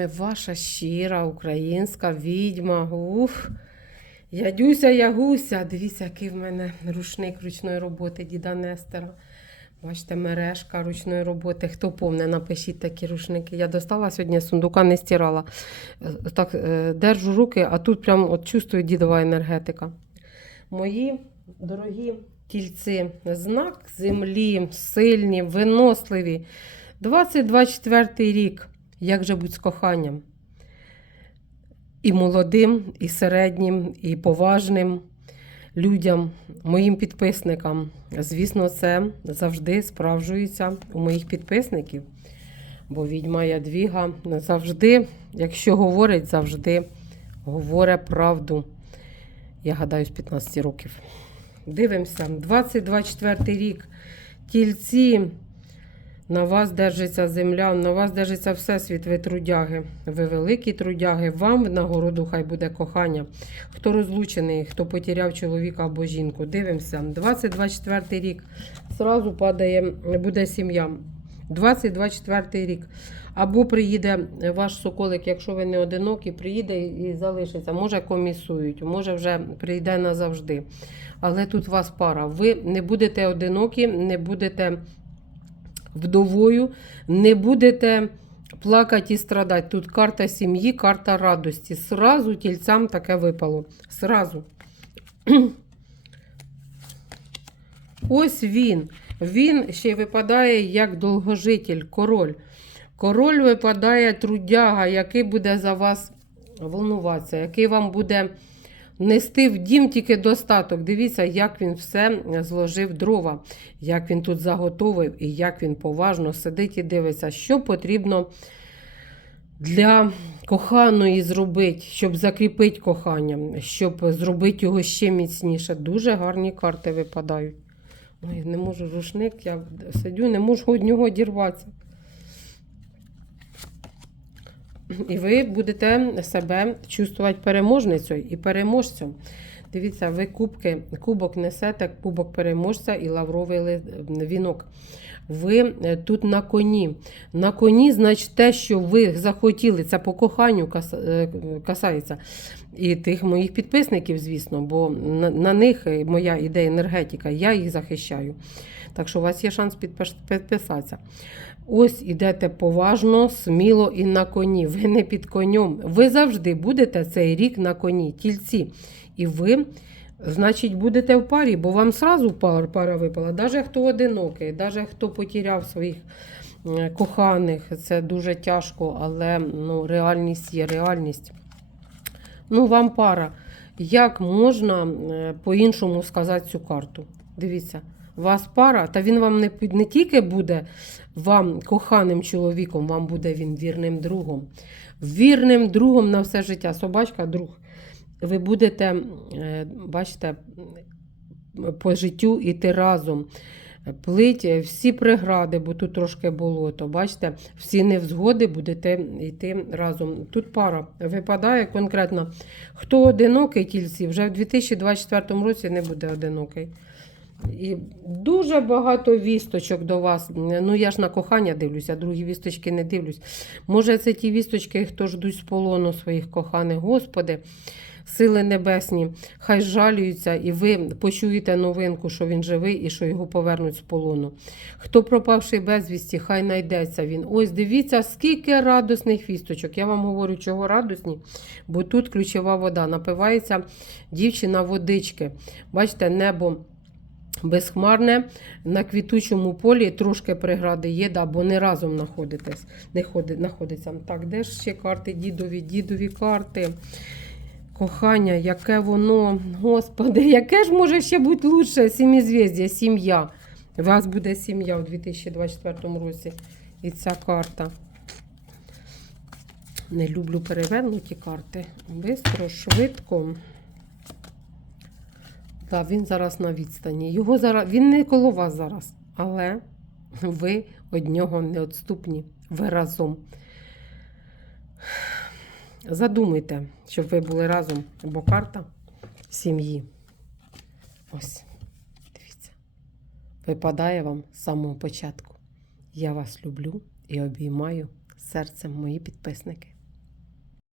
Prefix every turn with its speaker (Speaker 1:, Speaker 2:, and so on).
Speaker 1: вами ваша щира українська відьма. Уф. Ядюся, ягуся. Дивіться, який в мене рушник ручної роботи діда Нестера. Бачите, мережка ручної роботи. Хто повне, напишіть такі рушники. Я достала сьогодні сундука, не стирала. Е, Так, е, держу руки, а тут прям от чувствую дідова енергетика. Мої дорогі тільці, знак землі, сильні, виносливі. 2024 рік. Як же бути з коханням? І молодим, і середнім, і поважним людям, моїм підписникам. Звісно, це завжди справжується у моїх підписників. Бо відьма Ядвіга завжди, якщо говорить, завжди говорить правду. Я гадаю, з 15 років. Дивимося, 2024 рік. Тільці. На вас держиться земля, на вас держиться всесвіт, ви трудяги. Ви великі трудяги. Вам в нагороду хай буде кохання. Хто розлучений, хто потеряв чоловіка або жінку. Дивимося. 2024 рік. Зразу падає, буде сім'я. 2024 рік. Або приїде ваш соколик, якщо ви не одинокі, приїде і залишиться. Може комісують, може вже прийде назавжди. Але тут вас пара. Ви не будете одинокі, не будете вдовою, не будете плакати і страдати. Тут карта сім'ї, карта радості. Сразу тільцям таке випало. Сразу. Ось він. Він ще випадає як довгожитель, король. Король випадає трудяга, який буде за вас волнуватися, який вам буде нести в дім тільки достаток. Дивіться, як він все зложив дрова, як він тут заготовив і як він поважно сидить і дивиться, що потрібно для коханої зробити, щоб закріпити кохання, щоб зробити його ще міцніше. Дуже гарні карти випадають. Ой, не можу рушник, я сидю, не можу від нього дірватися. І ви будете себе чувствувати переможницею і переможцем. Дивіться, ви кубки, кубок несете, кубок переможця і лавровий вінок. Ви е, тут на коні. На коні, значить, те, що ви захотіли, це по коханню е, касається. І тих моїх підписників, звісно, бо на, на них моя ідея енергетика, я їх захищаю. Так що у вас є шанс підписатися. Ось ідете поважно, сміло і на коні. Ви не під конем. Ви завжди будете цей рік на коні, тільці. І ви, значить, будете в парі, бо вам сразу пар, пара випала. Навіть хто одинокий, навіть хто потеряв своїх коханих, це дуже тяжко, але ну, реальність є реальність. Ну, вам пара. Як можна е, по-іншому сказати цю карту? Дивіться, у вас пара, та він вам не, не тільки буде вам коханим чоловіком, вам буде він вірним другом. Вірним другом на все життя. Собачка друг. Ви будете, е, бачите, по життю іти разом. Плить всі прегради, бо тут трошки болото. Бачите, всі невзгоди будете йти разом. Тут пара випадає конкретно. Хто одинокий тільці, вже в 2024 році не буде одинокий. І дуже багато вісточок до вас. Ну, я ж на кохання дивлюся, другі вісточки не дивлюсь. Може, це ті вісточки, хто ждуть з полону своїх коханих. Господи, сили небесні, хай жалюються, і ви почуєте новинку, що він живий і що його повернуть з полону. Хто пропавший безвісті, хай знайдеться він. Ось дивіться, скільки радісних вісточок. Я вам говорю, чого радісні, бо тут ключова вода. Напивається дівчина водички. Бачите, небо. Безхмарне на квітучому полі трошки прегради є, да, бо не разом знаходитесь, не ходи, знаходиться. Так, де ж ще карти дідові, дідові карти? Кохання, яке воно, господи, яке ж може ще бути лучше? Сімізвіздя, сім'я. У вас буде сім'я у 2024 році. І ця карта. Не люблю перевернуті карти. Бистро, швидко. Так, він зараз на відстані. Його зараз, він не коло вас зараз, але ви від нього неотступні. Ви разом. Задумайте, щоб ви були разом, бо карта сім'ї. Ось, дивіться. Випадає вам з самого початку. Я вас люблю і обіймаю серцем мої підписники.